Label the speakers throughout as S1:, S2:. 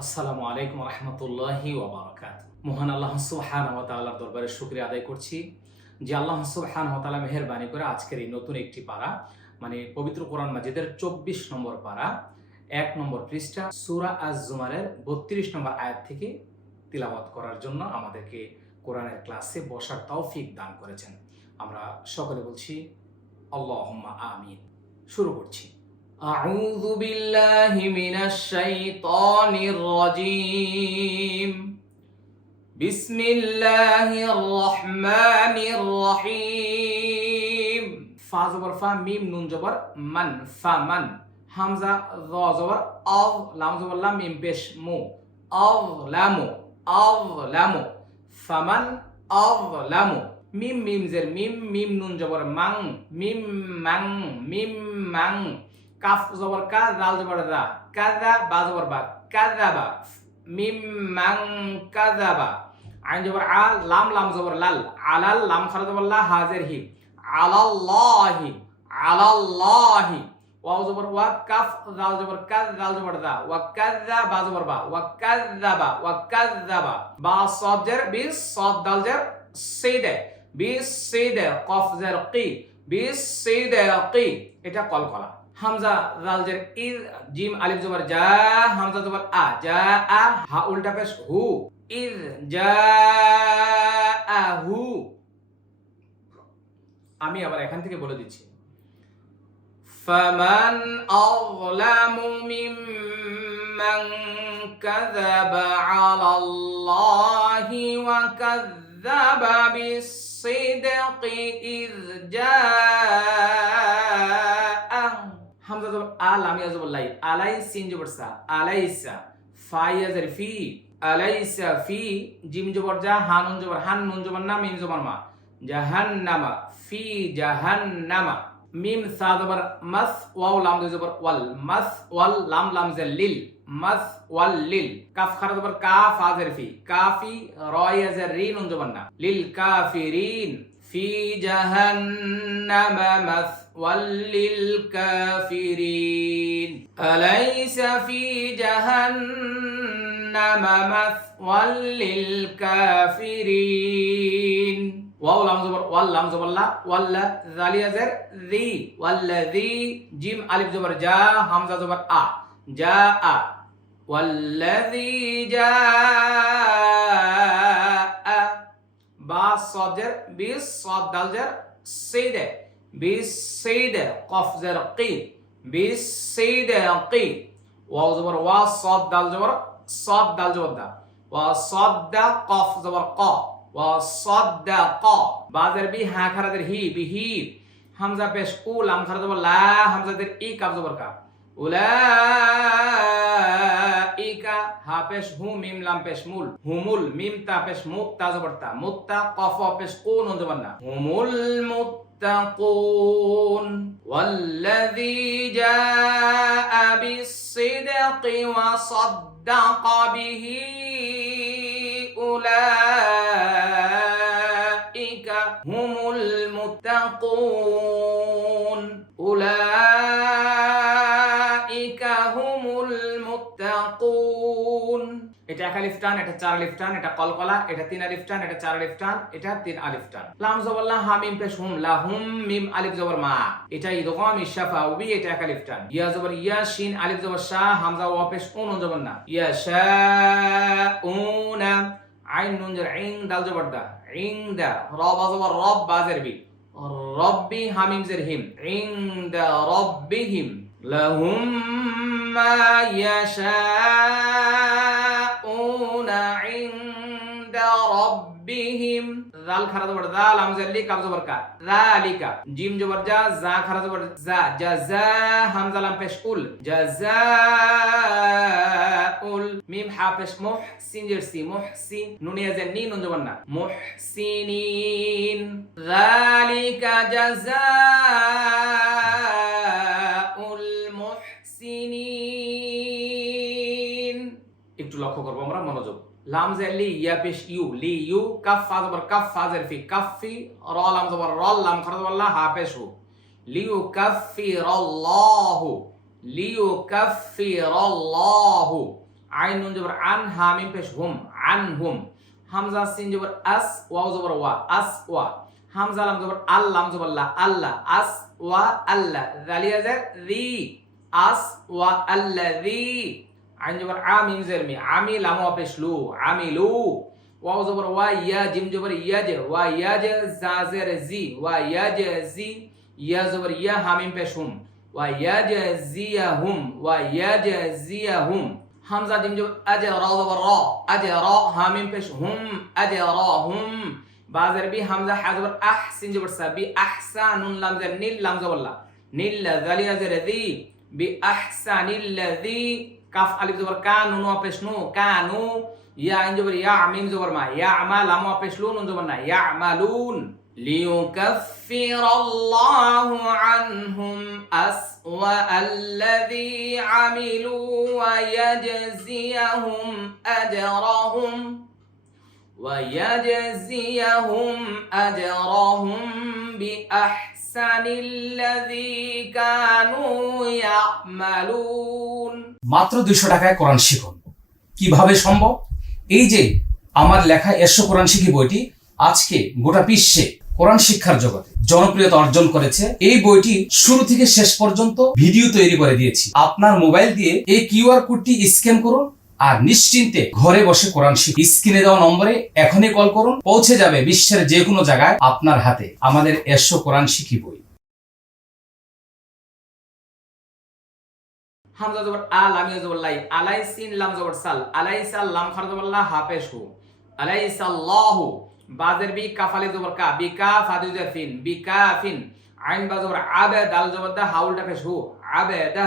S1: আসসালামু আলাইকুম রহমতুল্লাহি ওবরাকাত মহান আল্লাহ সুবহান ওয়া তাআলার দরবারে শুকরিয়া আদায় করছি যে আল্লাহ সুবহান ওয়া তাআলা মেহেরবানি করে আজকের এই নতুন একটি পাড়া মানে পবিত্র কোরআন মাজিদের চব্বিশ নম্বর পারা, এক নম্বর পৃষ্ঠা, সুরা আজ জুমারের বত্রিশ নম্বর আয়াত থেকে তিলাওয়াত করার জন্য আমাদেরকে কোরআনের ক্লাসে বসার তৌফিক দান করেছেন। আমরা সকলে বলছি, আল্লাহুম্মা আমিন। শুরু করছি। أعوذ بالله من الشيطان الرجيم بسم الله الرحمن الرحيم فا زبر فا ميم نون جبر من فمن হামজা জ জবর অভ লাম জবর লাম মিম পেশ মু অভ লামু অভ লামু ফামান অভ লামু মিম মিম জের মিম মিম নুন জবর মাং মিম মাং মিম মাং কাফ জবর কা জাল জবর দা কাযা, বা জবর বা। কাযাবা মিম, মাং কাযাবা আইন জবর আ, লাম লাম জবর লাল। আলাল, লাম খারা জবর লা, হাজের হি আলাল্লাহি আলাল্লাহি। ওয়াও জবর ওয়া, কাফ জাল জবর কাজ জাল জবর দা ওয়া কাযা, বা জবর বা। ওয়া কাযাবা ওয়া কাযাবা বা। সাদ জের, বি সাদ দাল জের, সিদে। বি সিদে, কফ জের, কি। বি সিদে, কি। এটা কলকলা হামজা জাল জের ইদ জিম আলিফ জবর যা হামজা জবর আ যা আ হা উল্টা পেশ হু ইদ যা হু আমি আবার এখান থেকে বলে দিচ্ছি فمن أظلم ممن كذب على الله وكذب بالصدق إذ جاءه হামজা জবর আ লামিয়া জবর লাই আলাই জবর সা, আলাইসা ফাই আজের ফি, আলাইসা ফি, জিম জবর যা হানুন জবর হান নুন জবর না মিম জবর মা, জাহান্নামা, ফি জাহান্নামা, মিম সা জবর মাস, ওয়াও লাম জবর ওয়াল, মাস, ওয়াল লাম লাম জের লিল, মাস, ওয়াল লিল, কাফ খারা জবর কাফ আজের ফি, কাফি রয় আজের রিন নুন জবর না, লিল কাফিরিন, ফি জাহান্নামা মাস। وللكافرين أليس في جهنم مثوى للكافرين واو لام زبر وال لام زبر لا وال ذالي زر ذي والذي جيم ألف زبر جا همزة زبر آ جاء والذي جاء با صدر بي صد دال زر سيده কি বিস সেইদে কি ওয়াও জবর ওয়া সদ দাল জবর সদ দাল জবর দা ওয়া সদ্দা কফ জবর ক ওয়া সদ্দা ক বাজের বি হা খারাদের হি বি হি হামজা পেশ উ লাম খারা জবর লা হামজাদের ই কাফ জবর কা উলাইকা, হা পেশ হু, মিম, লাম পেশ মুল। হুমুল, মিম, তা পেশ মুত তা জবর তা। মুত্তা, কফ পেশ কোন জবর না। হুমুল মুত্তাকুন, ওয়াল্লাযী জাআ বিস-সিদqi ওয়া সাদ্দাqa বিহি উলাইকা, হুমুল মুত্তাকুন, উলাইকা এটা এক আলিফ টান এটা চার আলিফ টান এটা কলকলা, এটা তিন আলিফ টান এটা চার আলিফ টান এটা তিন আলিফ টান লাম জবর লা হা মিম পেশ হুম লা হুম মিম আলিফ জবর মা। এটা ইদগাম ইশাফা উবি, এটা এক আলিফ টান ইয়া জবর ইয়া, শিন আলিফ জবর শা, হামজা ওয়া পেশ উন জবর না। ইয়া শাউনা আইন নুন জবর, ইং দাল জবর দা। ইং দা র বা জবর, রব বাজের বি। রব্বি হামিম জের হিম। ইং দা রব্বিহিম লাহুম মা ইয়াশাউনা জাল খারা জবর জাল হামজা লি কাব জবর কা যালিকা জিম জবর জা জা খারা জবর জা জাজা হামজা লাম পেশ উল। জাজাউল মিম হা পেশ মুহসিন জের সি। মুহসিন নুন ইয়াজের নি, নুন জবর না। মুহসিনিন। যালিকা মুহসিনিন। একটু লক্ষ্য করব আমরা, মনোযোগ। লাম জের লি ইয়া পেশ ইউ লি ইউ কাফ ফা জবর কাফ ফা জের ফি কাফি র লাম জবর র লাম খরা জবর লা হা পেশ হু লিউ কাফিরাল্লাহু লিউ কাফিরাল্লাহু আইন নুন জবর আন হা মিম পেশ হুম আন হুম হামজা সিন জবর আস ওয়াও জবর ওয়া আস ওয়া হামজা লাম জবর আল লাম জবর লা আল্লাহ আস ওয়া আল্লাহ জালিয়া জার রি আস ওয়া আল্লাযী আইন জবর আ মিম জের মি আমি লাম ওয়া পেশ লু। আমিলু ওয়াও জবর, ওয়া ইয়া জিম জবর ইয়াজ ওয়া ইয়াজ জা জের জি ওয়া ইয়াজ জি ইয়া জবর, ইয়া হা মিম পেশ হুম, ওয়া ইয়াজজিয়াহুম ওয়া ইয়াজজিয়াহুম হামজা জিম জবর আজরা জবর, রা আজরা হা মিম পেশ, হুম আজরাহুম বাজের বি হামজা হা জবর, আহ সিন জবর সা, বি আহসানুন লাম জের, নিল লাম জবর লা, নিল জালিয়া জের দি বি আহসানিল্লাযী কাফ আলিফ জবর কা নুন ওয়া পেশ নু কানু ইয়া আইন জবর ইয়া মিম জবর মা ইয়া আমা লাম ওয়া পেশ লু নুন জবর না ইয়ামালুন ليكفر الله عنهم أسوأ الذي عملوا ويجزيهم أجرهم ويجزيهم أجرهم بأحسن الذي كانوا يعملون
S2: মাত্র দুইশো টাকায় কোরআন শিখুন। কীভাবে সম্ভব? এই যে আমার লেখা এসো কোরআন শিখি বইটি, আজকে গোটা বিশ্বে কোরআন শিক্ষার জগতে জনপ্রিয়তা অর্জন করেছে। এই বইটি শুরু থেকে শেষ পর্যন্ত ভিডিও তৈরি করে দিয়েছি। আপনার মোবাইল দিয়ে এই কিউআর কোডটি স্ক্যান করুন আর নিশ্চিন্তে ঘরে বসে কোরআন শিখ স্ক্রিনে দেওয়া নম্বরে এখনই কল করুন। পৌঁছে যাবে বিশ্বের যে কোনো জায়গায় আপনার হাতে। আমাদের এসো কোরআন শিখি বই।
S1: হামজা জবর আ লাম ইয়া জবর লাই। আলাই সিন, লাম জবর সাল। আলাই সাল, লাম খার জবর লা হাফেশ হু। আলাই সাল্লাহু বাজের বি, কাফালি জবর কা। বি কা ফাদু জবর ফিন। বি কা, ফিন। আইন বা আবে, দাল জবর দা হাউলটা পেশ হু। আবে দা।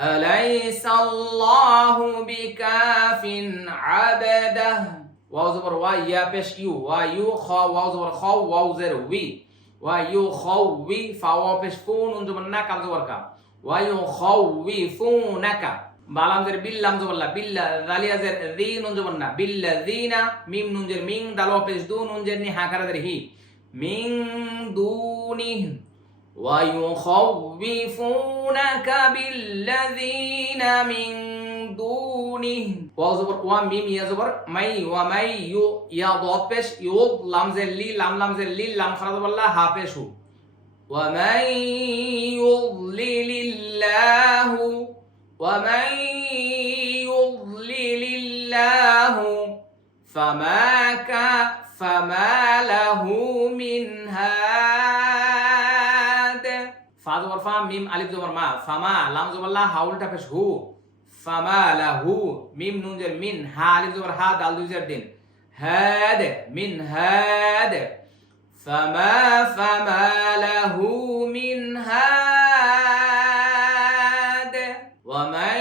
S1: أليس الله بكاف عبده واو زبر وا يا بش يو وا يو خا واو زبر خا واو زر وي وا يو خوي فا واو بش فون انجم نك على زبر كا وا يو خوي فونك بالام زر بلام زبر لا بل ذاليا زر ذين انجم نا بالذين ميم نون زر مين دالو بش دون انجر ني ها هي من دوني ويخوفونك بالذين من دونه. وزبر زبر وميم يزبر مي ومي يو يا ضاد بش يو لام زلي لام لام زلي لام خرد بالله ها بيشو ومن يضلل الله ومن يضلل الله فما ك فما له من هاد. ফা জবর ফা, মিম আলিফ জবর মা। ফামা লাম জবর লা হাউল টাফেস হু। ফামা লা হু, মিম নুন জের মিন, হা আলিফ জবর হা, দাল দুই জের দিন। হাদ, মিন হাদ। ফামা ফামা লা হু, মিন হাদ। ওয়া মা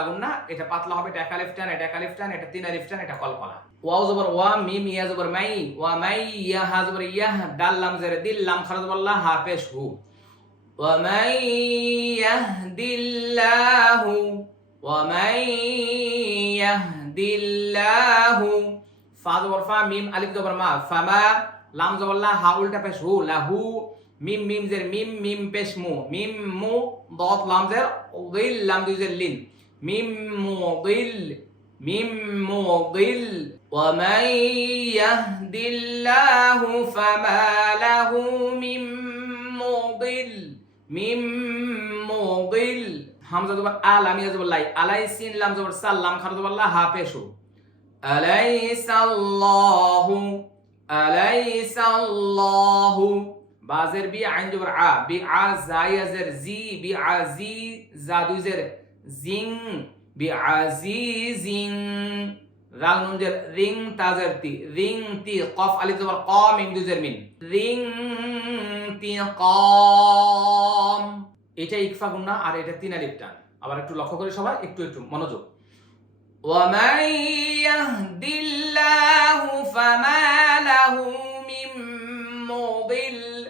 S1: পাতলা গুন্না এটা পাতলা হবে, এটা একালিফ এটা একালিফ এটা তিন আলিফ এটা কলকলা ওয়াও জবর ওয়া, মিম, ইয়া জবর মাই, ওয়া মাই, ইয়া হা জবর ইয়াহ ডাল লাম জের দিল লাম খরজ বল্লাহ হা পেশ হু। ওয়া মাই ইয়াহদিল্লাহু ওয়া মাই ইয়াহদিল্লাহু ফা জবর ফা, মিম, আলিফ জবর মা ফামা লাম জবর লা, হা উল্টা পেশ হু লাহু মিম মিম জের মিম মিম পেশ মু, মিম মু, দত লাম জের দিল, লাম জের লিন। মিম মু দিল মিম মু দিল ومن يهد الله فما له من مضل মিম মুদিল হামজা জবর আল আমি জবর লাই আলাই সিন লাম জবর সাল লাম খার জবর লা হা পেশু আলাইসাল্লাহু আলাইসাল্লাহু বাজের বি আইন জবর আ be a জায়াজের G be a জি জাদুজের জিং বি আজিজিং রাল নুন জের রিং তাজের তি রিং তি কফ আলিফ জবর ক মিম দুজের মিন রিং তি কম এটা ইকফা গুন্না আর এটা তিন আলিফ টান আবার একটু লক্ষ্য করি সবাই একটু একটু মনোযোগ ومن يهد الله فما له من مضل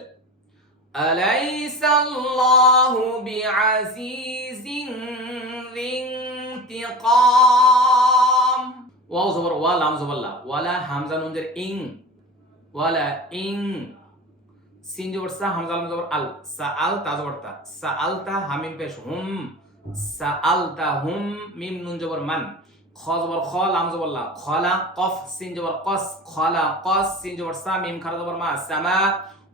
S1: أليس الله بعزيز ذي انتقام ওয়াও জবর ওয়া লাম জবর লা ওয়ালা হামজা নুন জের ইং ওয়ালা ইং সিন জবর সা হামজা লাম জবর আল সা আল তা জবর তা সা আল তা হামিম পেশ হুম সা আল তা হুম মিম নুন জবর মান খ জবর খ লাম জবর লা খলা কফ সিন জবর কস খলা কস সিন জবর সা মিম খারা জবর মা সামা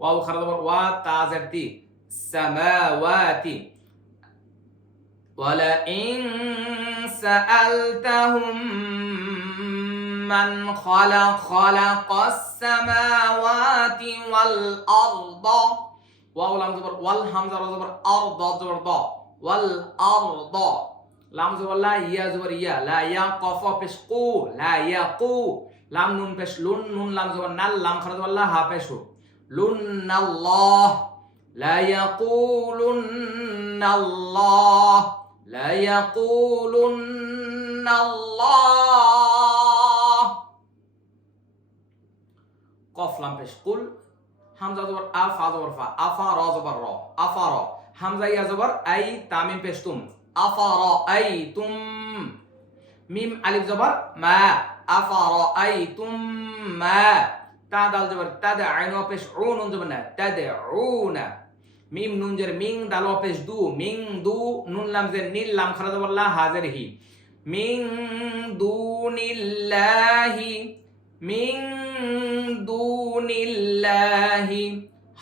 S1: ওয়াও খারা জবর ওয়া তা জের তি সামাওয়াতি ولئن سألتهم من خلق خلق السماوات والأرض. واو لام زبر. والهمزة زبر. أرض زبر. ض والأرض. لام زبر. لا يا زبر. يا. لا يا قف بش قو. لا يا قو لام نون بش. لون نون لام زبر. نال لام خرج والله ها بش. لن الله. لا يقولن الله. ليقولن الله. قف لم پیش قل. حمزة زبر ألف زبر فا. أفا زبر را. أفا حمزة يا زبر أي تامين پیش تم أفا را تم میم ألف زبر ما. أفا را تم ما. تا دال زبر تدعون پیش عون زبر تدعون মিম নুন জের মিং দাল পেশ দু, মিং দু নুন লাম জের নীল লাম খারা জবর লা হাজের হি। মিং দুনিল্লাহি মিং দুনিল্লাহি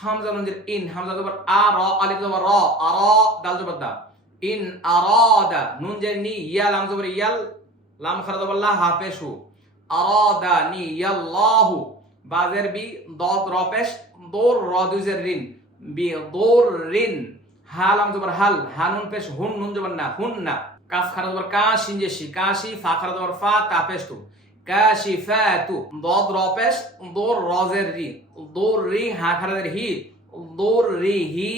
S1: হামজা নুন জের ইন, হামজা জবর আ, র, আলিফ জবর র আর দাল জবর দা। ইন আরাদা নুন জের নি, ইয়া লাম জবর ইয়াল, লাম খারা জবর লা হা হু। আরাদা নি, ইয়াল্লাহু। বাজের বি দদ র, পেশ, দোর, র দুজের রিন। বি দোর রিন হা লাম জবর হাল হা নুন পেশ, হুন নুন জবর না, হুন না। কাফ খারা জবর কা, শিন যে শি কাশি ফা খারা জবর ফা, তা পেশ তু। কাশিফাতু দদ র পেশ, দোর রজের রি। দোর রি, হা খারা হি। দোর রি, হি।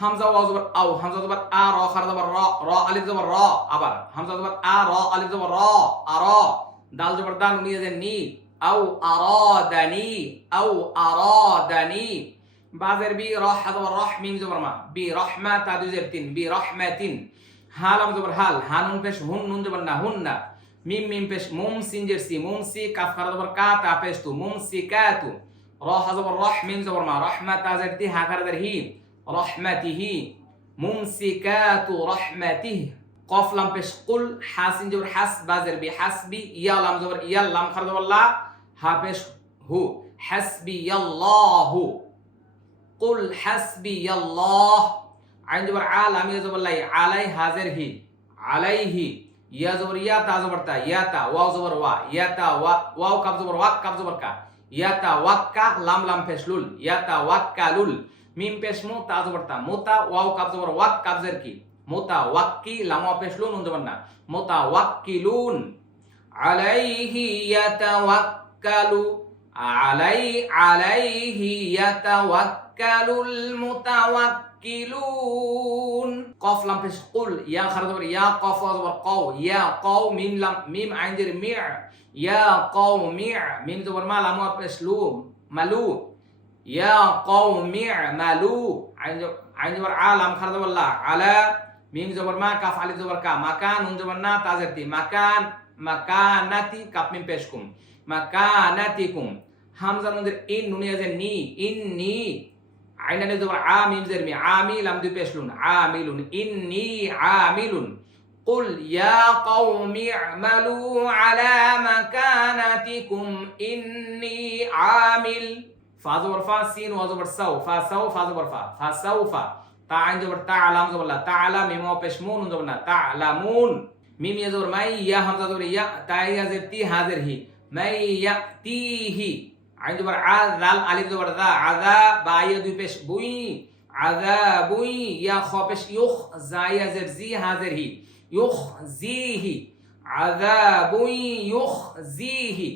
S1: হামজা ওয়া জবর আও, হামজা জবর আ, র খারা জবর র র আলিফ জবর র, আবার। হামজা জবর আ, র আলিফ জবর র আর দাল জবর দাল নিয়ে যে নি। আও আরাদানি আও আরাদানি বাজের বি রহ জবর রহ, মিম জবর মা। বি রহমা তা দুজের তিন, বি রহমাতিন। হালাম জবর হাল হানুন পেশ, হুন নুন জবর না, হুন না। মিম মিম পেশ, মুম সিনজের সি, মুম সি, কাফ খারা জবর কা, তা পেশ তু, মুম সি কাতু রহ জবর রহ, মিম জবর মা, রহমা তা জের তি, হা খারা হি রহমাতিহি মুমসিকাতু রাহমাতিহি কফ লাম পেশ, কুল হাসিন জবর হাস বাজের বি হাসবি ইয়া লাম জবর, ইয়া লাম খারা জবর লা, হা পেশ হু হাসবি আল্লাহু কুল হাসবি আল্লাহ আইন জবর আ লাম ইয়া জবর লাই, আলাই হাজের হি। আলাইহি ইয়া জবর ইয়া, তা জবর তা, ইয়া তা, ওয়াও জবর ওয়া, ইয়া তা ওয়া, ওয়াও কাফ জবর ওয়াক কাফ জবর কা। ইয়া তা ওয়াক্কা, লাম লাম পেশ লুল। ইয়া তা ওয়াক্কালুল মিম পেশ মু, তা জবর তা। মোতা ওয়াও কাফ জবর ওয়াক কাফ জের কি? মোতা ওয়াক্কি, লাম ওয়া পেশ লুন জবর না। মোতা ওয়াক্কিলুন আলাইহি ইয়াতাওয়াক্কালু। আলাই, আলাইহি ইয়াতাওয়াক্কালুল মুতাওয়াক্কিলুন। কফ লাম পেশ কুল, ইয়া খারা জবর ইয়া কফ জবর কাও, ইয়া কাও, মিম লাম, মিম আইন জের মি, ইয়া কাও, মি, মিম জবর মা, লাম পেশ লু, মালু, ইয়া আমালু আইন জব- আইন জবর আলাম খারা জবর লা, আলা, মিম জবর মা, কাফ, আলিফ জবর কা, মাকান, নুন জবর না তা জের তি মাকান, মাকানাতি কাপ মিম, পেশ কুম মাকানাতিকুম হামজা নুন ইন নুন ইয়াজের নি, ইন, নি আইন আলিফ জবর আ মিম জের মি আমিল আম দুই পেশ লুন আমিলুন ইন্নি আমিলুন قل يا قوم اعملوا على مكانتكم إني عامل ফা জবর ফা সিন ওয়া জবর সাউ ফা সাউ ফা জবর ফা ফা সাউ ফা তা আইন জবর তা আলাম জবর লা তা আলা মিম ওয়া পেশ মুন জবর না তা আলামুন মিম ইয়া জবর মাই ইয়া হামজা জবর ইয়া তা ইয়া জের তি হাজির হি মাই ইয়া তিহি আইন জবর আ জাল আলিফ জবর দা আযা বা, ইয়া, দুই পেশ, বুই আযা বুই, ইয়া, খ পেশ, ইউখ, জা, ইয়া, জের, জি হাজির হি, ইউখ জিহি আযাবুন ইউখ জিহি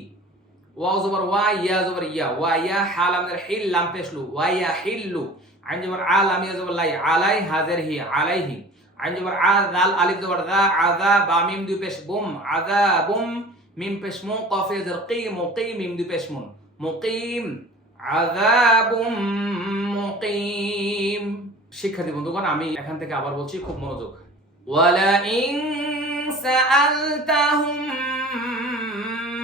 S1: ওয়াও জবর ওয়া, ইয়া জবর ইয়া, ওয়া, ইয়া হাল আমাদের হিল, লাম পেশলু ওয়া, ইয়া হিল্লু আইন জবর আল আম ইয়া, জবর লাই, আলাই হাজার হি আলাইহি আইন জবর আ দাল আলিফ জবর দা আযা বা, মিম, দুই পেশ, বুম আযা বুম, মিম, পেশ মু কফ জবর কি মুকিম মিম, দুই পেশ, মুন। মুকিম আযাবুম মুকিম শিক্ষার্থী বন্ধুগণ আমি এখান থেকে আবার বলছি খুব মনোযোগ ওয়ালা ইন সাআলতাহুম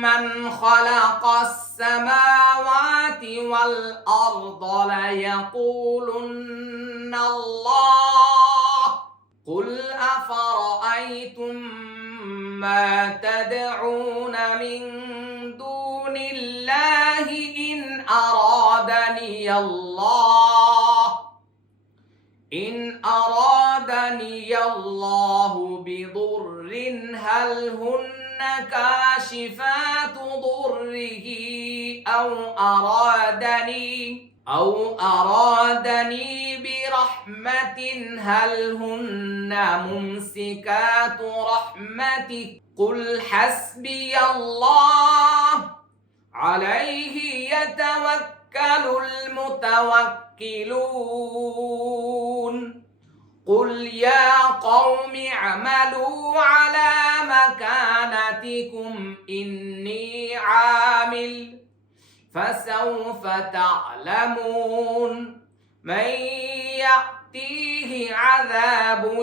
S1: মান খালাকাস সামাওয়াতি ওয়াল আরদ লায়াকুলুন্না আল্লাহ কুল আফারাআইতুম মা তাদউনা মিন الله إن أرادني الله. إن أرادني الله بضر هل هن كاشفات ضره؟ أو أرادني أو أرادني برحمة هل هن ممسكات رحمته؟ قل حسبي الله. عليه يتوكل المتوكلون. قل يا قوم اعملوا على مكانتكم إني عامل. فسوف تعلمون. من يأتيه عذاب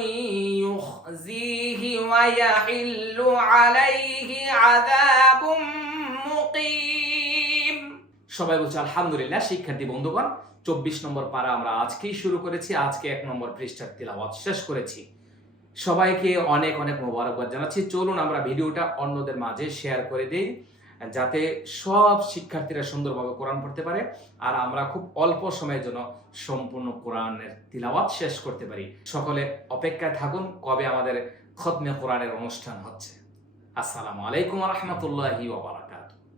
S1: يخزيه ويحل عليه عذاب مقيم. সবাই বলছে, আলহামদুলিল্লাহ, শিক্ষার্থী বন্ধুগণ, চব্বিশ নম্বর পারা আমরা আজকেই শুরু করেছি, আজকে এক নম্বর পৃষ্ঠার তিলাওয়াত শেষ করেছি। সবাইকে অনেক অনেক মোবারকবাদ জানাচ্ছি। চলুন আমরা ভিডিওটা অন্যদের মাঝে শেয়ার করে দিই, যাতে সব শিক্ষার্থীরা সুন্দরভাবে কোরআন পড়তে পারে, আর আমরা খুব অল্প সময়ের জন্য সম্পূর্ণ কোরআনের তিলাওয়াত শেষ করতে পারি। সকলে অপেক্ষায় থাকুন, কবে আমাদের খতমে কোরআনের অনুষ্ঠান হচ্ছে। আসসালামু আলাইকুম রহমতুল্লাহি ওবরাকাত